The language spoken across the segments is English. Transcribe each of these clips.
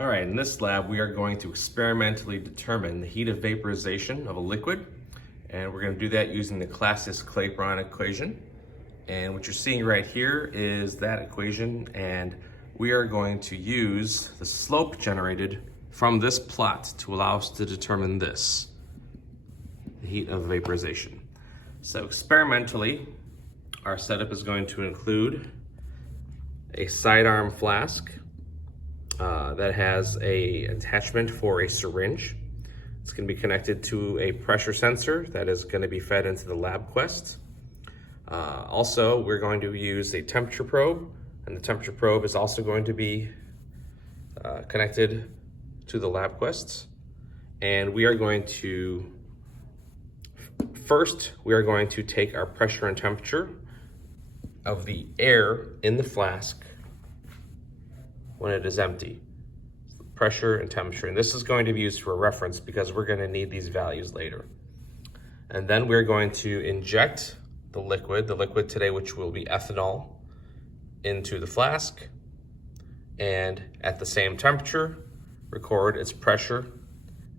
All right, in this lab, we are going to experimentally determine the heat of vaporization of a liquid. And we're going to do that using the Clausius-Clapeyron equation. And what you're seeing right here is that equation, and we are going to use the slope generated from this plot to allow us to determine this, the heat of vaporization. So experimentally, our setup is going to include a sidearm flask that has an attachment for a syringe. It's going to be connected to a pressure sensor that is going to be fed into the LabQuest. Also, we're going to use a temperature probe, and the temperature probe is also going to be connected to the LabQuest. And we are going to, first, we are going to take our pressure and temperature of the air in the flask when it is empty. Pressure and temperature. And this is going to be used for a reference because we're going to need these values later. And then we're going to inject the liquid today, which will be ethanol, into the flask. And at the same temperature, record its pressure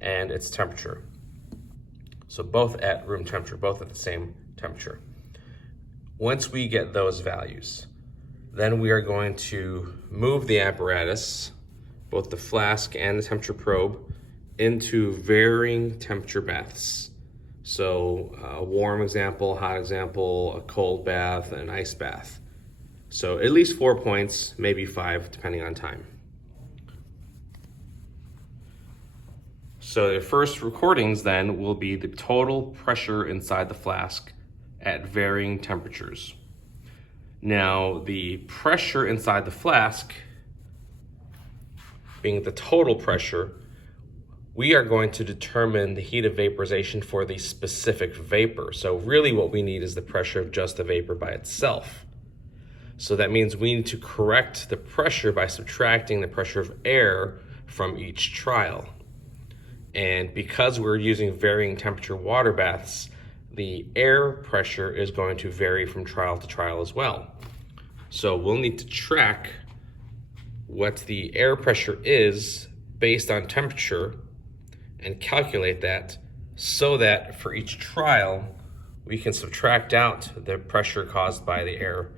and its temperature. So both at room temperature, both at the same temperature. Once we get those values, then we are going to move the apparatus, both the flask and the temperature probe, into varying temperature baths. So a warm example, hot example, a cold bath, and an ice bath. So at least 4 points, maybe 5, depending on time. So the first recordings then will be the total pressure inside the flask at varying temperatures. Now, the pressure inside the flask, being the total pressure, we are going to determine the heat of vaporization for the specific vapor. So really what we need is the pressure of just the vapor by itself. So that means we need to correct the pressure by subtracting the pressure of air from each trial. And because we're using varying temperature water baths, the air pressure is going to vary from trial to trial as well. So we'll need to track what the air pressure is based on temperature and calculate that so that for each trial, we can subtract out the pressure caused by the air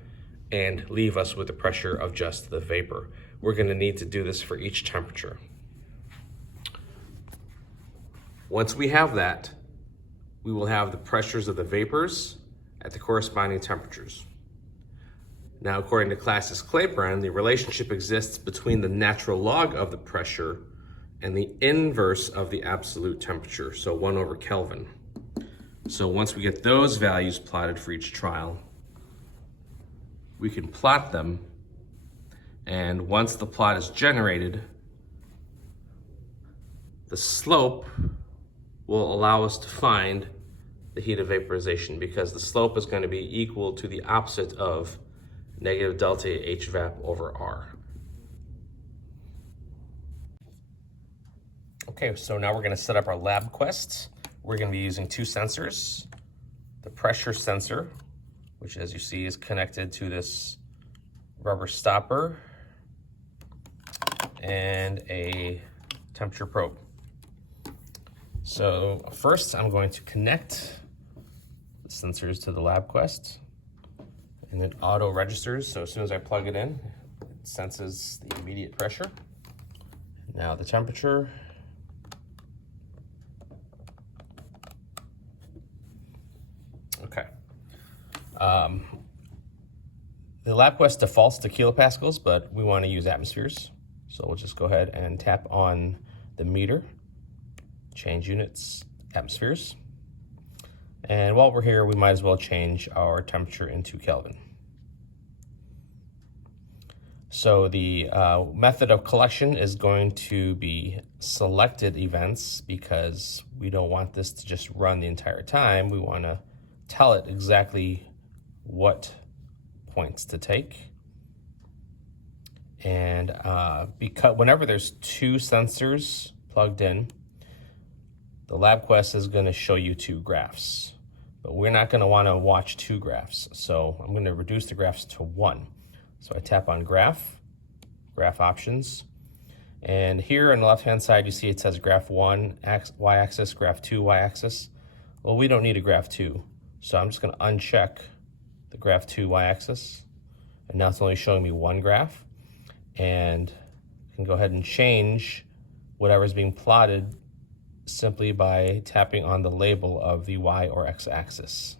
and leave us with the pressure of just the vapor. We're going to need to do this for each temperature. Once we have that, we will have the pressures of the vapors at the corresponding temperatures. Now, according to Clausius-Clapeyron, the relationship exists between the natural log of the pressure and the inverse of the absolute temperature, so 1 over Kelvin. So once we get those values plotted for each trial, we can plot them, and once the plot is generated, the slope will allow us to find the heat of vaporization, because the slope is going to be equal to the opposite of negative delta HVAP over R. Okay, so now we're going to set up our LabQuest. We're going to be using 2 sensors. The pressure sensor, which as you see is connected to this rubber stopper, and a temperature probe. So first I'm going to connect the sensors to the LabQuest, and it auto registers. So as soon as I plug it in, it senses the immediate pressure. Now the temperature. Okay. The LabQuest defaults to kilopascals, but we want to use atmospheres. So we'll just go ahead and tap on the meter, change units, atmospheres. And while we're here, we might as well change our temperature into Kelvin. So the method of collection is going to be selected events, because we don't want this to just run the entire time. We want to tell it exactly what points to take. And because whenever there's 2 sensors plugged in, the LabQuest is going to show you 2 graphs, but we're not going to want to watch 2 graphs. So I'm going to reduce the graphs to 1. So I tap on graph options, And here on the left-hand side, you see it says graph 1 y-axis, graph 2 y-axis. Well, we don't need a graph 2, so I'm just going to uncheck the graph 2 y-axis. And now it's only showing me one graph. And I can go ahead and change whatever's being plotted simply by tapping on the label of the y or x-axis.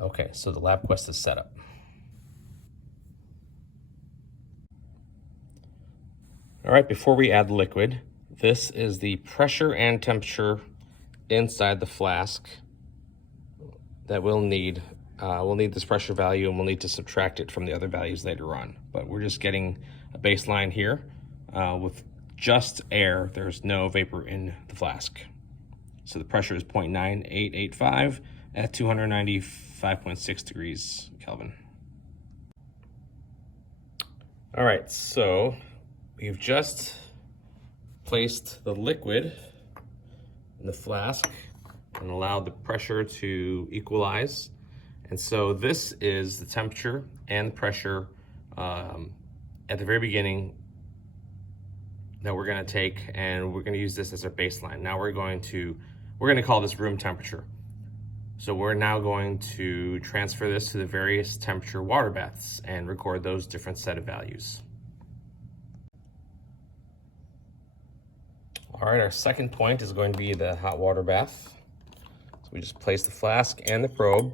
Okay, so the LabQuest is set up. All right, before we add the liquid, this is the pressure and temperature inside the flask that we'll need. We'll need this pressure value, and we'll need to subtract it from the other values later on. But we're just getting a baseline here with just air. There's no vapor in the flask. So the pressure is 0.9885 at 295.6 degrees Kelvin. All right, so we've just placed the liquid in the flask and allowed the pressure to equalize. And so this is the temperature and pressure at the very beginning that we're gonna take, and we're gonna use this as our baseline. Now we're gonna call this room temperature. So we're now going to transfer this to the various temperature water baths and record those different set of values. All right, our second point is going to be the hot water bath. So we just place the flask and the probe.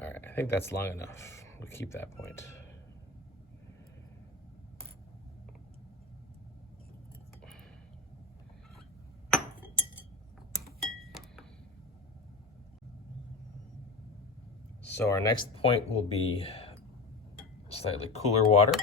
All right, I think that's long enough. We'll keep that point. So our next point will be slightly cooler water.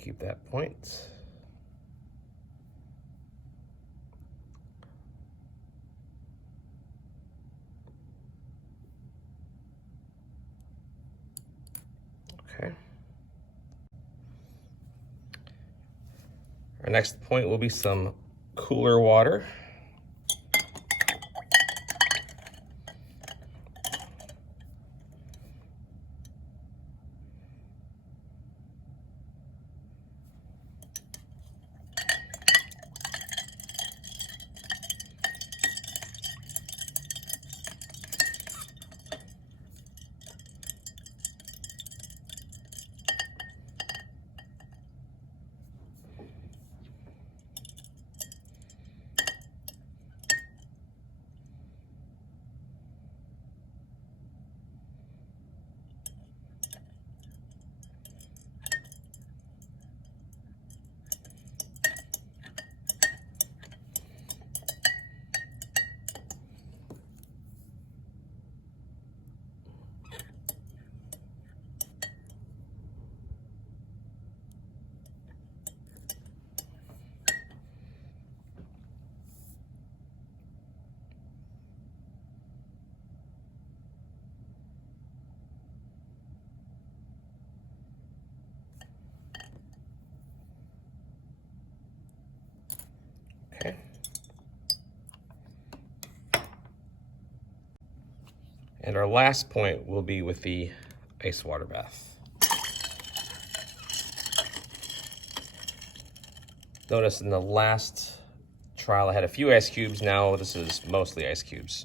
keep that point. Okay. Our next point will be some cooler water. Okay. And our last point will be with the ice water bath. Notice in the last trial I had a few ice cubes. Now this is mostly ice cubes.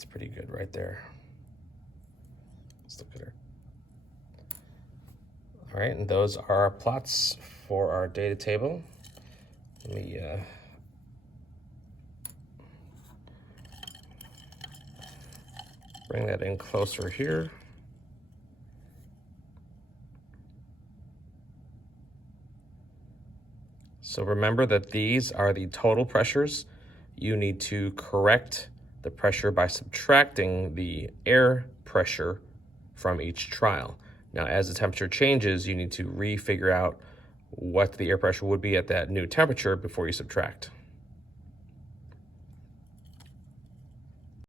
That's pretty good right there. Let's look at her. All right, and those are our plots for our data table. Let me bring that in closer here. So remember that these are the total pressures. You need to correct the pressure by subtracting the air pressure from each trial. Now, as the temperature changes, you need to re-figure out what the air pressure would be at that new temperature before you subtract.